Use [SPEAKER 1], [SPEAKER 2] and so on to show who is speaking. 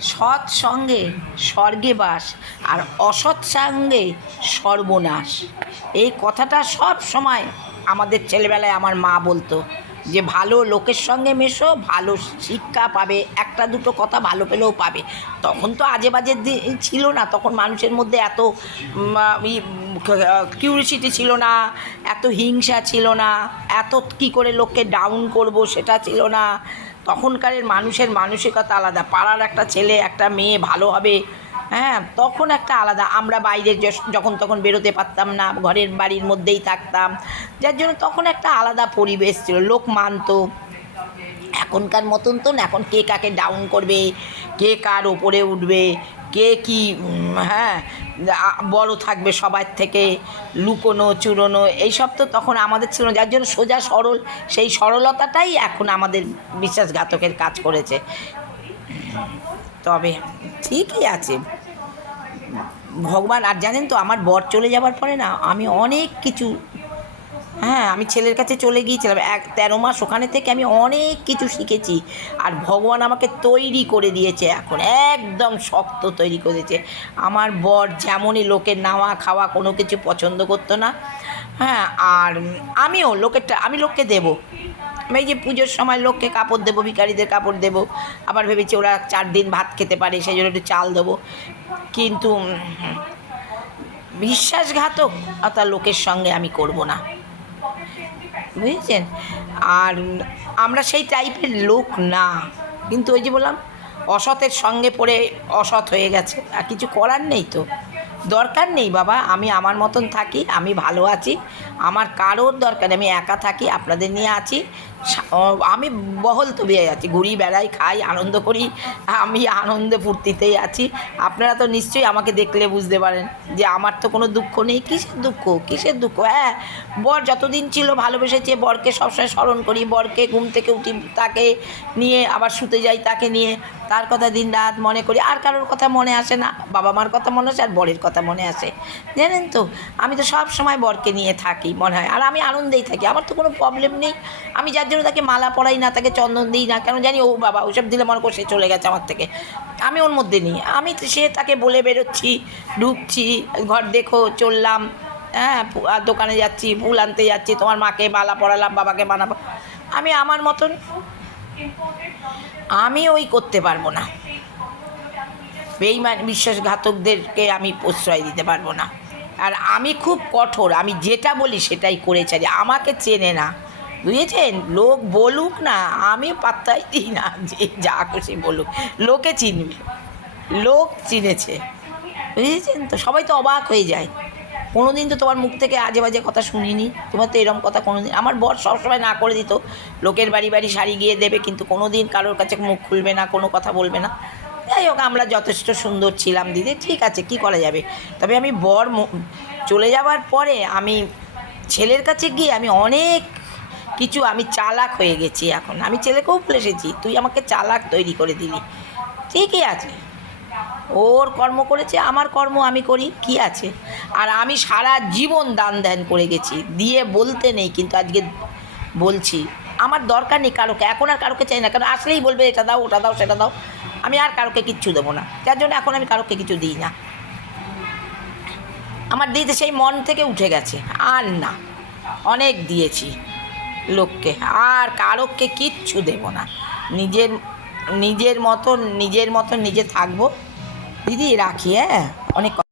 [SPEAKER 1] সৎ সঙ্গে স্বর্গে বাস আর অসৎ সঙ্গে সর্বনাশ। এই কথাটা সব সময় আমাদের ছেলেবেলায় আমার মা বলতো যে, ভালো লোকের সঙ্গে মেশো, ভালো শিক্ষা পাবে, একটা দুটো কথা ভালো পেলেও পাবে। তখন তো আজে বাজে ছিল না। তখন মানুষের মধ্যে এত কিউরিসিটি ছিল না, এত হিংসা ছিল না, এত কি করে লোককে ডাউন করব সেটা ছিল না। তখনকারের মানুষের মানসিকতা আলাদা। পাড়ার একটা ছেলে, একটা মেয়ে ভালো হবে হ্যাঁ তখন একটা আলাদা। আমরা বাইরে যখন তখন বেরোতে পারতাম না, ঘরের বাড়ির মধ্যেই থাকতাম। যার জন্য তখন একটা আলাদা পরিবেশ ছিল, লোক মানত। এখনকার মতন তো না, এখন কে কাকে ডাউন করবে, কে কার ওপরে উঠবে কে কি হ্যাঁ বড় থাকবে সবার থেকে, লুকোনো, চুরোনো, এইসব তো তখন আমাদের ছিল যার জন্য সোজা, সরল, সেই সরলতাটাই এখন আমাদের বিশ্বাসঘাতকের কাজ করেছে। তবে ঠিকই আছে। ভগবান, আর জানেন তো, আমার বর চলে যাওয়ার পরে না, আমি অনেক কিছু হ্যাঁ আমি ছেলের কাছে চলে গিয়েছিলাম। এক তেরো মাস ওখানে থেকে আমি অনেক কিছু শিখেছি। আর ভগবান আমাকে তৈরি করে দিয়েছে এখন, একদম শক্ত তৈরি করে দিয়েছে। আমার বর যেমনই লোকের নাওয়া খাওয়া কোনো কিছু পছন্দ করতো না হ্যাঁ আর আমিও লোকেরটা, আমি লোককে দেবো। আমি এই যে পুজোর সময় লোককে কাপড় দেবো, ভিখারিদের কাপড় দেবো। আবার ভেবেছি ওরা চার দিন ভাত খেতে পারে, সেই জন্য একটু চাল দেবো। কিন্তু বিশ্বাসঘাতক অর্থাৎ লোকের সঙ্গে আমি করব না। বুঝেছেন? আর আমরা সেই টাইপের লোক না। কিন্তু ওই যে বললাম, অসতের সঙ্গে পড়ে অসৎ হয়ে গেছে, আর কিছু করার নেই তো। দরকার নেই বাবা, আমি আমার মতন থাকি, আমি ভালো আছি। আমার কারোর দরকার আমি একা থাকি, আপনাদের নিয়ে আছি। আমি বহল তবিয়ে আছি, ঘুরি বেড়াই, খাই, আনন্দ করি, আমি আনন্দে ফুর্তিতেই আছি। আপনারা তো নিশ্চয়ই আমাকে দেখলে বুঝতে পারেন যে আমার তো কোনো দুঃখ নেই। কিসের দুঃখ? কিসের দুঃখ? হ্যাঁ বর যতদিন ছিল ভালোবেসেছে, বরকে সবসময় স্মরণ করি, বরকে ঘুম থেকে উঠি, তাকে নিয়ে আবার শুতে যাই, তাকে নিয়ে। তার কথা দিন রাত মনে করি, আর কারোর কথা মনে আসে না। বাবা মার কথা মনে আসে, আর বরের কথা মনে আসে জানেন তো, আমি তো সব সময় বরকে নিয়ে থাকি মনে হয়। আর আমি আনন্দেই থাকি। আমার তো কোনো প্রবলেম নেই। আমি যার জন্য তাকে মালা পরাই না, তাকে চন্দন দিই না, কেন জানি ও বাবা ওসব দিলে মনে করো সে চলে গেছে আমার থেকে। আমি ওর মধ্যে নিই। আমি সে তাকে বলে বেরোচ্ছি, ঢুকছি, ঘর দেখো, চললাম হ্যাঁ দোকানে যাচ্ছি, ফুল আনতে যাচ্ছি, তোমার মাকে মালা পড়ালাম বাবাকে বানাবো আমি আমার মতন, আমি ওই করতে পারব না। বেইমান বিশ্বাসঘাতকদেরকে আমি প্রশ্রয় দিতে পারব না। আর আমি খুব কঠোর, আমি যেটা বলি সেটাই করে চাই আমাকে চেনে না। বুঝেছেন? লোক বলুক না, আমি পাত্তাই দিই না, যে যা খুশি বলুক। লোকে চিনবে। লোক চিনেছে। বুঝেছেন তো? সবাই তো অবাক হয়ে যায়। কোনোদিন তো তোমার মুখ থেকে আজে বাজে কথা শুনিনি। তোমার তো এরম কথা কোনো দিন আমার বর সবসময় না করে দিত। লোকের বাড়ি বাড়ি শাড়ি গিয়ে দেবে, কিন্তু কোনোদিন কারোর কাছে মুখ খুলবে না, কোনো কথা বলবে না। যাই হোক, আমরা যথেষ্ট সুন্দর ছিলাম, দিদি। ঠিক আছে, কি করা যাবে? তবে আমি বর চলে যাওয়ার পরে আমি ছেলের কাছে গিয়ে আমি অনেক কিছু, আমি চালাক হয়ে গেছি এখন। আমি ছেলেকেও বলে এসেছি, তুই আমাকে চালাক তৈরি করে দিলি। ঠিকই আছে। ওর কর্ম করেছে, আমার কর্ম আমি করি, কি আছে? আর আমি সারা জীবন দান ধ্যান করে গেছি। দিয়ে বলতে নেই, কিন্তু আজকে বলছি, আমার দরকার নেই কারোকে, এখন আর কারোকে চাই না, কারণ আসলেই বলবে, এটা দাও, ওটা দাও, সেটা দাও। আমি আর কারোকে কিচ্ছু দেবো না। যার জন্য এখন আমি কারোকে কিছু দিই না। আমার দিতে সেই মন থেকে উঠে গেছে, আর না, অনেক দিয়েছি লোককে, আর কারোকে কিচ্ছু দেব না। নিজের নিজের মতন নিজের মতন নিজে থাকব। দিদি, রাখি হ্যাঁ? অনেক